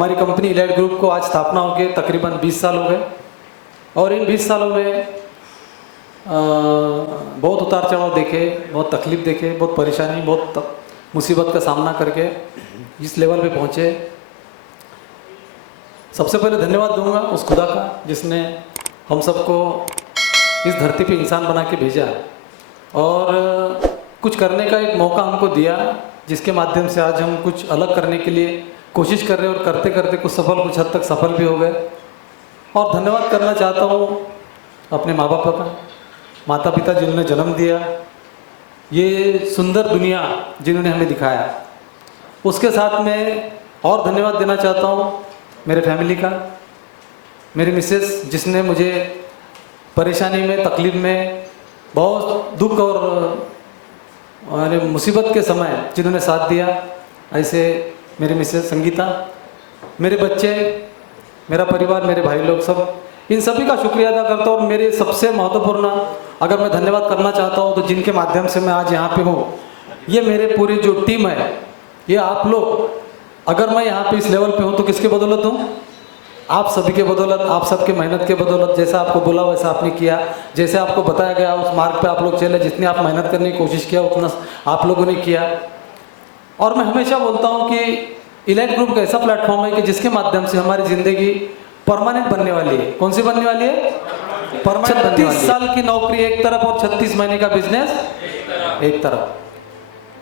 हमारी company elite group को आज स्थापना हो के तकरीबन 20 साल हो गए और इन 20 सालों में बहुत उतार चढ़ाव देखे, बहुत तकलीफ देखे, बहुत परेशानी, बहुत मुसीबत का सामना करके इस लेवल पे पहुँचे। सबसे पहले धन्यवाद दूंगा उस खुदा का जिसने हम सबको इस धरती पे इंसान बना के भेजा और कुछ करने का एक मौका हमको दिया, जिसके माध्यम से आज हम कुछ अलग करने के लिए कोशिश कर रहे हैं और करते करते कुछ सफल, कुछ हद तक सफल भी हो गए। और धन्यवाद करना चाहता हूँ अपने माँ बाप का, माता पिता जिन्होंने जन्म दिया, ये सुंदर दुनिया जिन्होंने हमें दिखाया। उसके साथ में और धन्यवाद देना चाहता हूँ मेरे फैमिली का, मेरी मिसेस जिसने मुझे परेशानी में, तकलीफ में, बहुत दुख और मुसीबत के समय जिन्होंने साथ दिया, ऐसे मेरी मिसेस संगीता, मेरे बच्चे, मेरा परिवार, मेरे भाई लोग, सब इन सभी का शुक्रिया अदा करता हूँ। और मेरे सबसे महत्वपूर्ण अगर मैं धन्यवाद करना चाहता हूँ तो जिनके माध्यम से मैं आज यहाँ पे हूँ, ये मेरे पूरी जो टीम है, ये आप लोग। अगर मैं यहाँ पे इस लेवल पे हूँ तो किसके बदौलत हूँ? आप सभी के बदौलत, आप सबके मेहनत के बदौलत। जैसा आपको बोला वैसा आपने किया, जैसे आपको बताया गया उस मार्ग पे आप लोग चले, जितनी आप मेहनत करने की कोशिश किया उतना आप लोगों ने किया। और मैं हमेशा बोलता हूँ कि इलाइट ग्रुप का ऐसा प्लेटफॉर्म है कि जिसके माध्यम से हमारी ज़िंदगी परमानेंट बनने वाली है। कौन सी बनने वाली है? परमानेंट। 36 साल की नौकरी एक तरफ और 36 महीने का बिजनेस एक तरफ।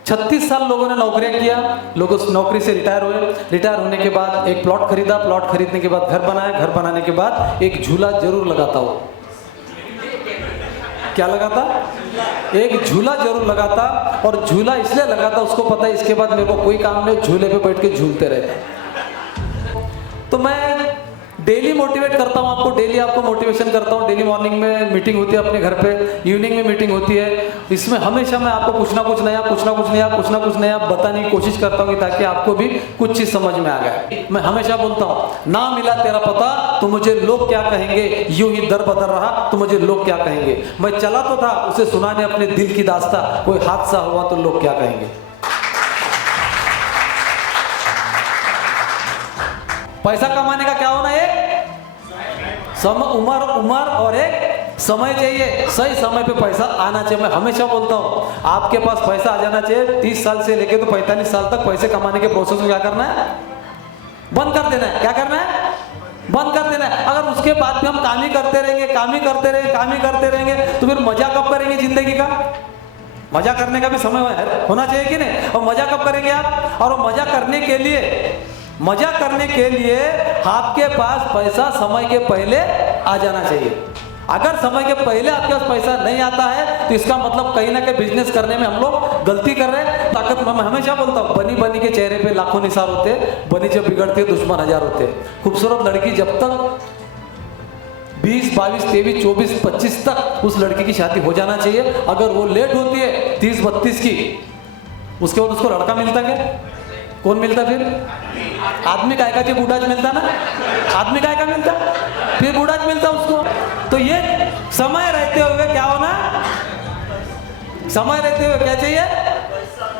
36 साल लोगों ने नौकरियां किया, लोग उस नौकरी से रिटायर हुए, रिटायर होने के बाद एक प्लॉट खरीदा, प्लॉट खरीदने के बाद घर बनाया, घर बनाने के बाद एक झूला जरूर लगाता हो। क्या लगाता? एक झूला जरूर लगाता। और झूला इसलिए लगाता, उसको पता है इसके बाद मेरे को कोई काम नहीं, झूले पे बैठ के झूलते रहता। तो मैं डेली मोटिवेट करता हूँ आपको, डेली आपको मोटिवेशन करता हूँ। डेली मॉर्निंग में मीटिंग होती है अपने घर पे, इवनिंग में मीटिंग होती है। इसमें हमेशा मैं आपको कुछ ना कुछ नया बताने की कोशिश करता हूँ ताकि आपको भी कुछ चीज़ समझ में आ गए। मैं हमेशा बोलता हूँ, ना मिला तेरा पता तो मुझे लोग क्या कहेंगे, यूं ही दर बदर रहा तो मुझे लोग क्या कहेंगे। मैं चला तो था उसे सुनाने अपने दिल की दास्ता, कोई हादसा हुआ तो लोग क्या कहेंगे। पैसा कमाने का क्या होना है? उम्र और एक समय चाहिए। सही समय पे पैसा आना चाहिए। मैं हमेशा बोलता हूँ आपके पास पैसा आ जाना चाहिए। 30 साल से लेके तो 45 साल तक पैसे कमाने के प्रोसेस में क्या करना है? बंद कर देना है। क्या करना है? बंद कर देना है। अगर उसके बाद भी हम काम ही करते रहेंगे तो फिर मजा कब करेंगे जिंदगी का? मजा करने का भी समय होना चाहिए कि नहीं? और मजा कब करेंगे आप? और मजा करने के लिए आपके पास पैसा समय के पहले आ जाना चाहिए। अगर समय के पहले आपके पास पैसा नहीं आता है तो इसका मतलब कहीं ना कहीं बिजनेस करने में हम लोग गलती कर रहे हैं। ताकत मैं हमेशा बोलता हूँ, बनी के चेहरे पे लाखों निसार होते, बनी जब बिगड़ते दुश्मन हजार होते। खूबसूरत लड़की जब तक 20, 22, 23, 24, 25 तक उस लड़की की शादी हो जाना चाहिए। अगर वो लेट होती है 30, 32 की, उसके बाद उसको लड़का मिलता क्या? कौन मिलता फिर? आदमी काय का बूढ़ाज मिलता ना, आदमी काय का मिलता, फिर बूढ़ाज मिलता उसको। तो ये समय रहते हुए क्या होना? समय रहते हुए क्या चाहिए?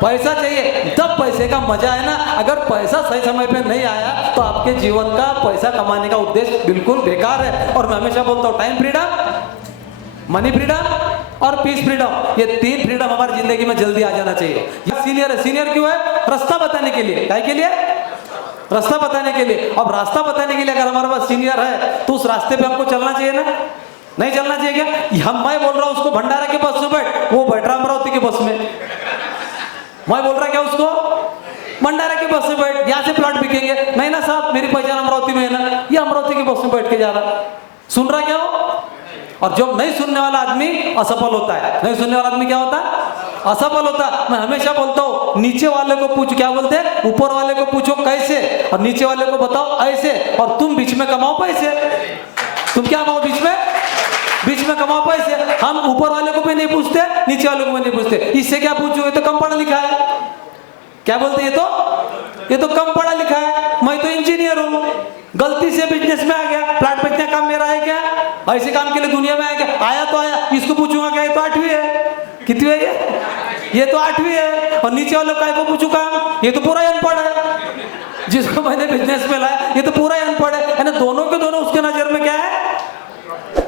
पैसा चाहिए। तब पैसे का मजा है ना। अगर पैसा सही समय पे नहीं आया तो आपके जीवन का पैसा कमाने का उद्देश्य बिल्कुल बेकार है। और मैं हमेशा बोलता हूँ, टाइम फ्रीडम, मनी फ्रीडम और पीस फ्रीडम, ये 3 फ्रीडम हमारी जिंदगी में जल्दी आ जाना चाहिए। ये सीनियर है। सीनियर क्यों है? रास्ता बताने के लिए। काय के लिए? रास्ता बताने के लिए। अब रास्ता बताने के लिए अगर हमारे पास सीनियर है तो उस रास्ते पे हमको चलना चाहिए ना? नहीं चलना चाहिए क्या? मैं बोल रहा हूँ उसको भंडारा के बस में बैठ, वो बैठ रहा अमरावती के बस में। मैं बोल रहा क्या उसको? भंडारा के बस में बैठ, यहाँ से प्लॉट बिकेंगे। नहीं ना साहब, मेरी पहचान अमरावती में है ना, ये अमरावती के बस में बैठ के जा रहा। सुन रहा क्या हो? और जो नहीं सुनने वाला आदमी असफल होता है। नहीं सुनने वाला आदमी क्या होता है? असफल होता। मैं हमेशा बोलता हूँ, नीचे वाले को पूछ, क्या बोलते हैं? ऊपर वाले को पूछो कैसे, और नीचे वाले को बताओ ऐसे, और तुम बीच में कमाओ पैसे। तुम क्या कमाओ बीच में कमाओ पैसे। हम ऊपर वाले को भी नहीं पूछते, नीचे वाले को भी नहीं पूछते। इससे क्या पूछो? ये तो कम पढ़ा लिखा है। क्या बोलते? ये तो कम पढ़ा लिखा है। मैं तो इंजीनियर हूँ, गलती से बिजनेस में आ गया, प्लाट बेचने का काम मेरा है क्या? ऐसे काम के लिए दुनिया में आया क्या? आया तो आया, इसको पूछूंगा क्या? ये तो 8वीं है। कितनी है ये तो 8वीं है। और नीचे वालों काय को पूछू काम? ये तो पूरा अनपढ़ है। जिसको मैंने बिजनेस में लाया ये तो पूरा ही अनपढ़ है, यानी दोनों के दोनों उसके नजर में क्या है,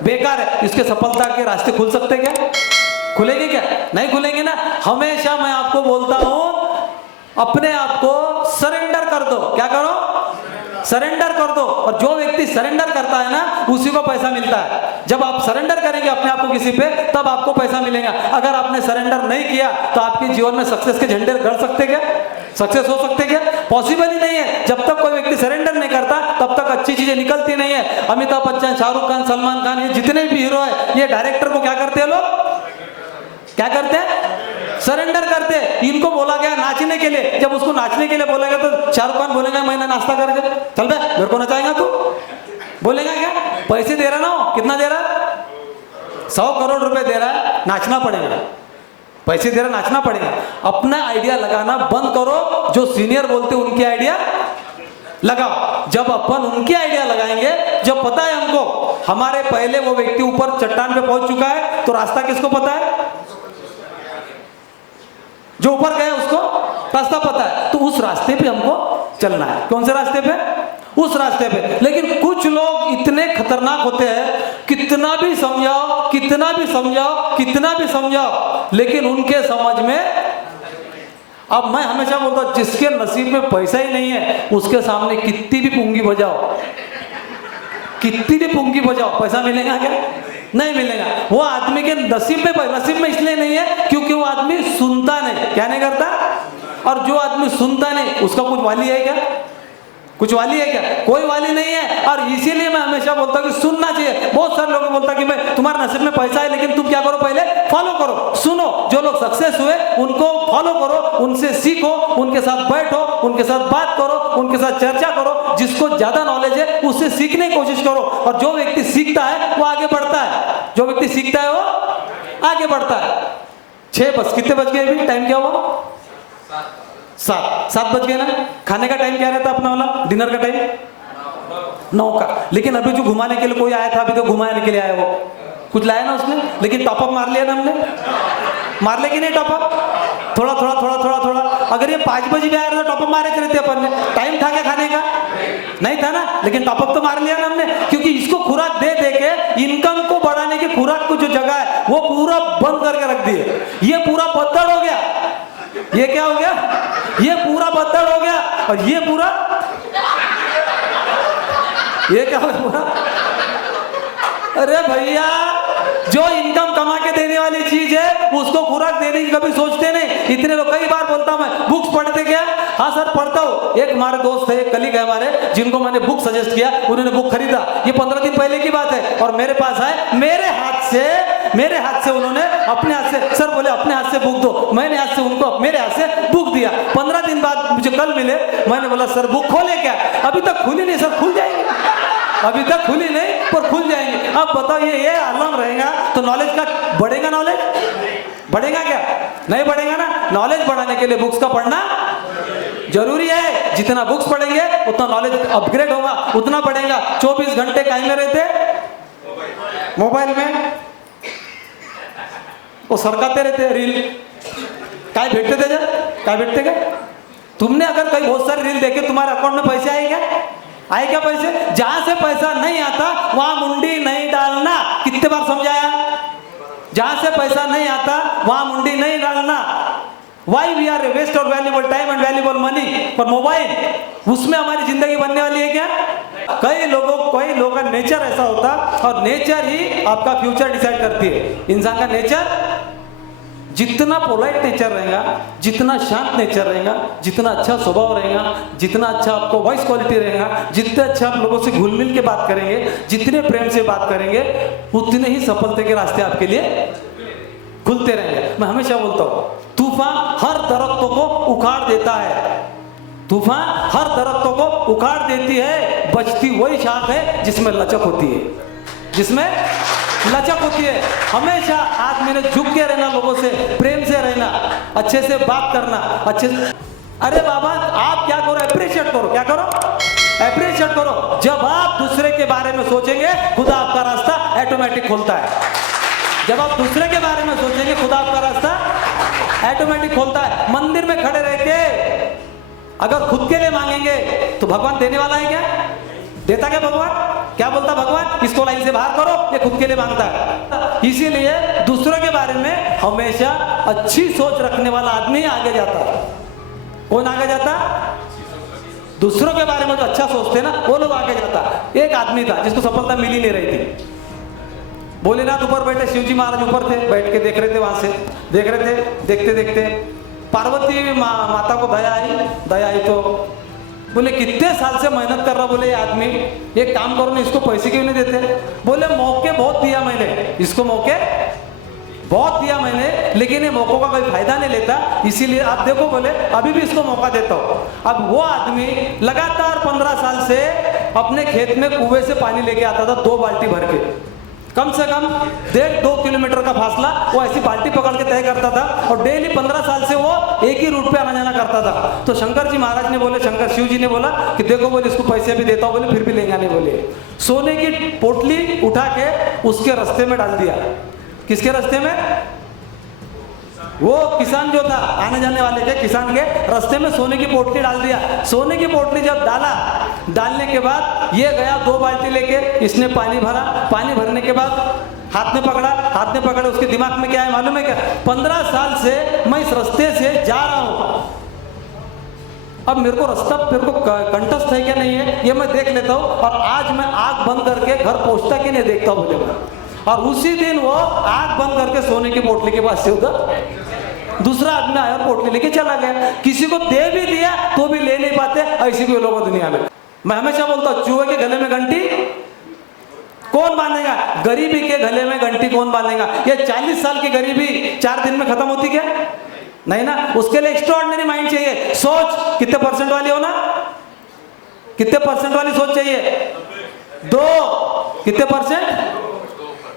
बेकार है। इसके सफलता के रास्ते खुल सकते क्या, खुलेंगे क्या, नहीं खुलेंगे ना। हमेशा मैं आपको बोलता हूं अपने आप को सरेंडर कर दो। क्या करो, सरेंडर कर दो। और जो व्यक्ति सरेंडर करता है ना उसी को पैसा मिलता है। जब आप सरेंडर करेंगे अपने आप को किसी पे तब आपको पैसा मिलेगा। अगर आपने सरेंडर नहीं किया तो आपके जीवन में सक्सेस के झंडे गड़ सकते क्या, सक्सेस हो सकते क्या, पॉसिबल ही नहीं है। जब तक कोई व्यक्ति सरेंडर नहीं करता तब तक अच्छी चीजें निकलती नहीं है। अमिताभ बच्चन, शाहरुख खान, सलमान खान, ये जितने भी हीरो है ये डायरेक्टर को क्या करते हैं, लोग क्या करते हैं, सरेंडर करते हैं। इनको बोला गया नाचने के लिए, जब उसको नाचने के लिए बोला गया तो शाहरुख खान बोलेगा मैंने नाश्ता कर दे, चल बे मेरे को नचाएगा तू, बोलेगा क्या, पैसे दे रहा ना हो, कितना दे रहा, 100 करोड़ रुपए दे रहा है, नाचना पड़ेगा, पैसे दे रहा नाचना पड़ेगा। अपना आइडिया लगाना बंद करो, जो सीनियर बोलते उनके आइडिया लगाओ। जब अपन उनके आइडिया लगाएंगे, जब पता है हमको हमारे पहले वो व्यक्ति ऊपर चट्टान पे पहुंच चुका है तो रास्ता किसको पता है, जो ऊपर गया उसको रास्ता पता है, तो उस रास्ते पे हमको चलना है। कौन से रास्ते पे, उस रास्ते पे। लेकिन कुछ लोग इतने खतरनाक होते हैं, कितना भी समझाओ, कितना भी समझाओ, कितना भी समझाओ, लेकिन उनके समझ में, अब मैं हमेशा बोलता हूं जिसके नसीब में पैसा ही नहीं है उसके सामने कितनी भी पुंगी बजाओ, कितनी भी पुंगी बजाओ, पैसा मिलेगा क्या, नहीं मिलेगा। वो आदमी के नसीब में इसलिए नहीं है क्योंकि वो आदमी सुनता नहीं, क्या नहीं करता। और जो आदमी सुनता नहीं उसका कुछ वाली है क्या, कुछ वाली है क्या, कोई वाली नहीं है। और इसीलिए मैं हमेशा बोलता हूँ कि सुनना चाहिए। बहुत सारे लोग बोलता कि मैं तुम्हारे नसीब में पैसा है लेकिन तुम क्या करो, पहले फॉलो करो, सुनो। जो लोग सक्सेस हुए उनको फॉलो करो, उनसे सीखो, उनके साथ बैठो, उनके साथ बात करो, उनके साथ चर्चा करो। जिसको ज्यादा नॉलेज है उससे सीखने की कोशिश करो। और जो व्यक्ति सीखता है वो आगे बढ़ता है, जो व्यक्ति सीखता है वो आगे बढ़ता है। 6 बस कितने बज गए अभी, टाइम क्या हुआ, 7 बज गए ना। खाने का टाइम क्या रहता अपना वाला, डिनर का टाइम 9 का। लेकिन अभी जो घुमाने के लिए कोई आया था, अभी तो घुमाने के लिए आया, वो कुछ लाया ना उसने, लेकिन टॉपअप मार लिया ना हमने, मार ले कि नहीं टॉपअप, थोड़ा थोड़ा थोड़ा थोड़ा थोड़ा। अगर ये 5 बजे भी आया तो टॉपअप मारे रहते अपन ने, टाइम था क्या खाने का, नहीं था ना, लेकिन टॉपअप तो मार लिया ना हमने। क्योंकि इसको खुराक दे दे के इनकम को बढ़ाने की खुराक को जो जगह है वो पूरा बंद करके रख दिए। ये पूरा बद्दड़ हो गया, ये क्या हो गया, ये पूरा बद्दड़ हो गया। और ये पूरा, ये क्या हो गया पूरा, अरे भैया जो इनकम कमा के देने वाली चीज है उसको खुराक देने की कभी सोचते नहीं। इतने लोग, कई बार बोलता मैं बुक्स पढ़ते क्या, हाँ सर पढ़ता हूँ। एक हमारे दोस्त है, एक कलीग है हमारे, जिनको मैंने बुक सजेस्ट किया, उन्होंने बुक खरीदा, ये 15 दिन पहले की बात है, और मेरे पास आए, मेरे हाथ से उन्होंने अपने हाथ से, सर बोले अपने हाथ से बुक दो, मैंने हाथ से उनको मेरे हाथ से बुक दिया। 15 दिन बाद मुझे कल मिले, मैंने बोला सर बुक खोले क्या, अभी तक खुली नहीं सर, खुल जाएंगे, अभी तक खुली नहीं पर खुल जाएंगे। अब बताओ ये आलम रहेगा तो नॉलेज का बढ़ेगा, नॉलेज बढ़ेगा क्या, नहीं बढ़ेगा ना। नॉलेज बढ़ाने के लिए बुक्स का पढ़ना जरूरी है। जितना बुक्स पढ़ेंगे उतना नॉलेज अपग्रेड होगा, उतना बढ़ेगा। 24 घंटे कहीं में रहते, मोबाइल में वो सरकाते रहते रील, काय भेटते थे, काय भेटते क्या तुमने, अगर कहीं बहुत सारी रील देखे तुम्हारे अकाउंट में पैसे आए क्या, आए क्या पैसे। जहां से पैसा नहीं आता वहां मुंडी नहीं डालना, कितने बार समझाया, जहां से पैसा नहीं आता वहां मुंडी नहीं डालना। वाई वी आर वेस्ट और valuable time and valuable money for mobile, उसमें हमारी जिंदगी बनने वाली है क्या। कई लोगों का नेचर ऐसा होता, और नेचर ही आपका फ्यूचर डिसाइड करती है। इंसान का नेचर जितना पोलाइट नेचर रहेगा, जितना शांत नेचर रहेगा, जितना अच्छा स्वभाव रहेगा, जितना अच्छा आपको वॉइस क्वालिटी रहेगा, जितने अच्छा आप लोगों से घुल मिल के बात करेंगे, जितने प्रेम से बात करेंगे, उतने ही सफलता के रास्ते आपके लिए खुलते रहेंगे। मैं हमेशा बोलता हूँ तूफान हर दरख्तों को उखाड़ देता है, तूफान हर दरख्तों को उखाड़ देती है, बचती वही शाख है जिसमें लचक होती है, जिसमें लचक होती है। हमेशा आदमी ने झुक के रहना, लोगों से प्रेम से रहना, अच्छे से बात करना, अच्छे से। अरे बाबा आप क्या करो, अप्रिशिएट करो, क्या करो, अप्रिशिएट करो। जब आप दूसरे के बारे में सोचेंगे खुदा आपका रास्ता ऑटोमेटिक खोलता है। जब आप दूसरे के बारे में सोचेंगे खुदा आपका रास्ता ऑटोमेटिक खोलता है। मंदिर में खड़े रह के अगर खुद के लिए मांगेंगे तो भगवान देने वाला है क्या? देता क्या भगवान? क्या बोलता भगवान? इसको लाइन से बाहर करो, ये खुद के लिए मांगता है। इसीलिए दूसरों के बारे में हमेशा अच्छी सोच रखने वाला आदमी आगे जाता है। कौन आगे जाता? दूसरों के बारे में जो अच्छा सोचते हैं ना, वो लोग आगे जाता। एक आदमी था जिसको सफलता मिल ही नहीं रही थी। भोलेनाथ ऊपर बैठे, शिवजी महाराज ऊपर थे, बैठ के देख रहे थे, वहां से देख रहे थे। देखते देखते पार्वती माता को दया आई तो बोले कितने साल से मेहनत कर रहा, बोले ये आदमी, एक काम करो ना, इसको पैसे क्यों नहीं देते? बोले मौके बहुत दिया मैंने, इसको मौके बहुत दिया मैंने, लेकिन ये मौकों का कोई फायदा नहीं लेता, इसीलिए आप देखो, बोले अभी भी इसको मौका देता हूँ। अब वो आदमी लगातार 15 साल से अपने खेत में कुएं से पानी लेके आता था 2 बाल्टी भर के, कम से कम 1.5-2 किलोमीटर का फासला वो ऐसी बाल्टी पकड़ के तय करता था, और डेली 15 साल से वो एक ही रूट पे आना जाना करता था। तो शंकर जी महाराज ने बोले, शंकर शिव जी ने बोला कि देखो बोले इसको पैसे भी देता हूँ, बोले फिर भी लेंगे नहीं, बोले सोने की पोटली उठा के उसके रास्ते में डाल दिया। किसके रास्ते में? वो किसान जो था, आने जाने वाले के किसान के रास्ते में सोने की पोटली डाल दिया। सोने की पोटली जब डालने के बाद ये गया 2 बाल्टी लेके, इसने पानी भरा, पानी भरने के बाद हाथ में पकड़ा, उसके दिमाग में क्या है मालूम है क्या? 15 साल से मैं इस रास्ते से जा रहा हूं, अब मेरे को रास्ता कंटस्थ है क्या नहीं है ये मैं देख लेता हूं, और आज मैं आग बंद करके घर पहुंचता कि नहीं देखता हूं, बोले। और उसी दिन वो आग बंद करके सोने की पोटली के पास से उधर दूसरा आदमी आया और पोटली लेके चला गया। किसी को दे भी दिया तो भी ले नहीं पाते, ऐसी भी लोग दुनिया में। मैं हमेशा बोलता हूँ, चूहे के गले में घंटी कौन बांधेगा? गरीबी के गले में घंटी कौन बांधेगा? ये 40 साल की गरीबी 4 दिन में खत्म होती क्या? नहीं ना। उसके लिए एक्स्ट्राऑर्डिनरी माइंड चाहिए। सोच कितने परसेंट वाली हो ना? कितने परसेंट वाली सोच चाहिए? 2 कितने परसेंट?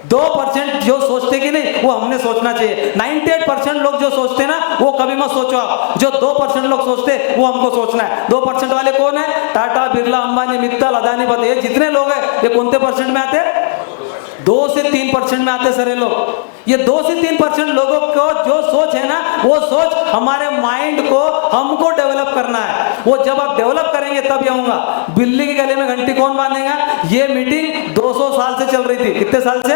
2% जो सोचते कि नहीं, वो हमने सोचना चाहिए। 98% लोग जो सोचते हैं ना, वो कभी मत सोचो आप। जो 2% लोग सोचते, वो हमको सोचना है। 2% वाले कौन है? टाटा, बिरला, अंबानी, मित्तल, अदानी, पता ये जितने लोग हैं, ये कौन से परसेंट में आते? 2 से 3% में आते सर ये लोग। ये 2 से 3% लोगों को जो सोच है ना, वो सोच हमारे माइंड को हमको डेवलप करना है। वो जब आप डेवलप करेंगे तब ये होगा। बिल्ली के गले में घंटी कौन बांधेगा? ये मीटिंग 200 साल से चल रही थी। कितने साल से?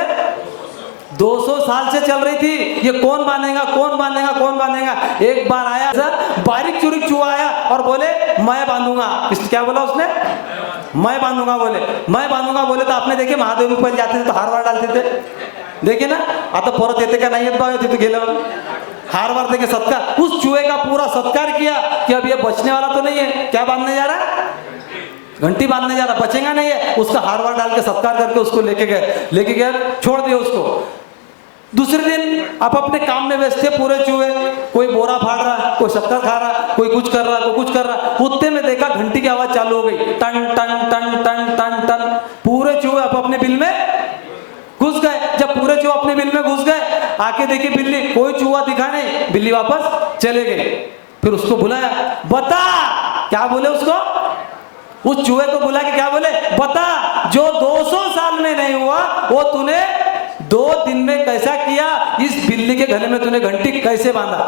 200 साल से चल रही थी। ये कौन बांधेगा, कौन बांधेगा, कौन बांधेगा? एक बार आया सर, बारीक चुरीक चूहा आया और बोले मैं बांधूंगा। क्या बोला उसने? मैं बांधूंगा बोले। मैं बांधूंगा बोले तो आपने देखे महादेव ऊपर जाते थे तो हार वार डालते थे, देखे ना? आता परत येते का नाही येत बा, तिथे गेलं हार वार देके सत्कार, उस चूहे का पूरा सत्कार किया कि अब ये बचने वाला तो नहीं है। क्या बांधने जा रहा है? घंटी बांधने जा रहा, बचेगा नहीं है। उसका हार वार डाल के सत्कार करके उसको लेके गए, छोड़ दिया उसको। दूसरे दिन आप अपने काम में व्यस्त थे पूरे चूहे, कोई बोरा फाड़ रहा, कोई शक्कर खा रहा, कोई कुछ कर रहा, कोई कुछ कर रहा। उतने में देखा घंटी की आवाज चालू हो गई, टन टन टन टन टन टन। पूरे चूहे आप अपने बिल में घुस गए। जब पूरे चूहे अपने बिल में घुस गए, आके देखी बिल्ली, कोई चूहा दिखा नहीं, बिल्ली वापस चले गए। फिर उसको बुलाया, बता क्या बोले उसको? उस चूहे को बुला के क्या बोले? बता जो 200 साल में नहीं हुआ वो तूने 2 दिन में कैसा किया? इस बिल्ली के गले में तूने घंटी कैसे बांधा?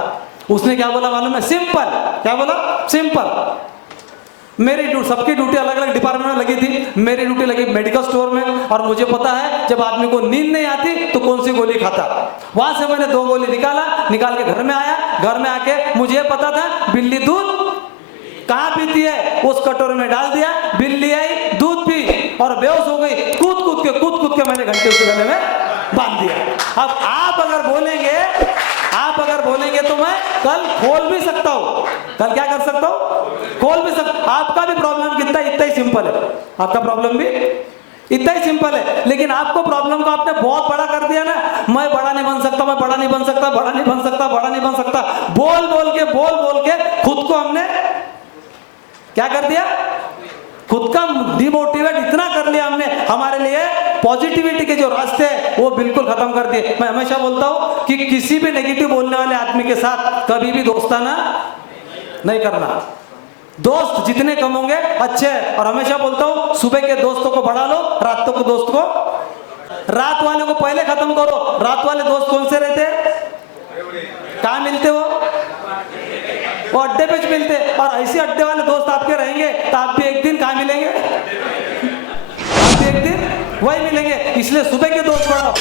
उसने क्या बोला मालूम है? सिंपल। क्या बोला? सिंपल। मेरी ड्यूटी, सबकी ड्यूटी अलग अलग डिपार्टमेंट में लगी थी। मेरी ड्यूटी लगी मेडिकल स्टोर में, और मुझे पता है जब आदमी को नींद नहीं आती तो कौन सी गोली खाता। वहां से मैंने 2 गोली निकाल के घर में आया। घर में आके मुझे पता था बिल्ली दूध कहाँ पीती है, उस कटोरे में डाल दिया। बिल्ली आई, दूध पी और बेहोश हो गई। कूद के मैंने घंटे उसके गले में बांध दिया। अब आप अगर बोलेंगे तो मैं कल खोल भी सकता हूँ। कल क्या कर सकता हूँ? खोल भी सकता। आपका भी प्रॉब्लम कितना इतना ही सिंपल है। आपका प्रॉब्लम भी इतना ही सिंपल है, लेकिन आपको प्रॉब्लम को आपने बहुत बड़ा कर दिया ना। मैं बड़ा नहीं बन सकता, मैं बड़ा नहीं बन सकता, बड़ा नहीं बन सकता, बड़ा नहीं बन सकता, बोल बोल के खुद को हमने क्या कर दिया? खुद का डिमोटिवेट इतना कर लिया हमने। हमारे लिए पॉजिटिविटी के जो रास्ते हैं वो बिल्कुल खत्म कर दिए। मैं हमेशा बोलता हूं कि किसी भी नेगेटिव बोलने वाले आदमी के साथ कभी भी दोस्ताना नहीं करना। दोस्त जितने कम होंगे अच्छे हैं। और हमेशा बोलता हूं सुबह के दोस्तों को बढ़ा लो, रात को दोस्त को, रात वाले को पहले खत्म करो। रात वाले दोस्त कौन से रहते? कहां मिलते हो? वो अड्डे पे मिलते, और ऐसे अड्डे वाले दोस्त आपके रहेंगे तो आप भी एक दिन कहाँ मिलेंगे, आप भी एक दिन वही मिलेंगे। इसलिए सुबह के दोस्त बनाओ।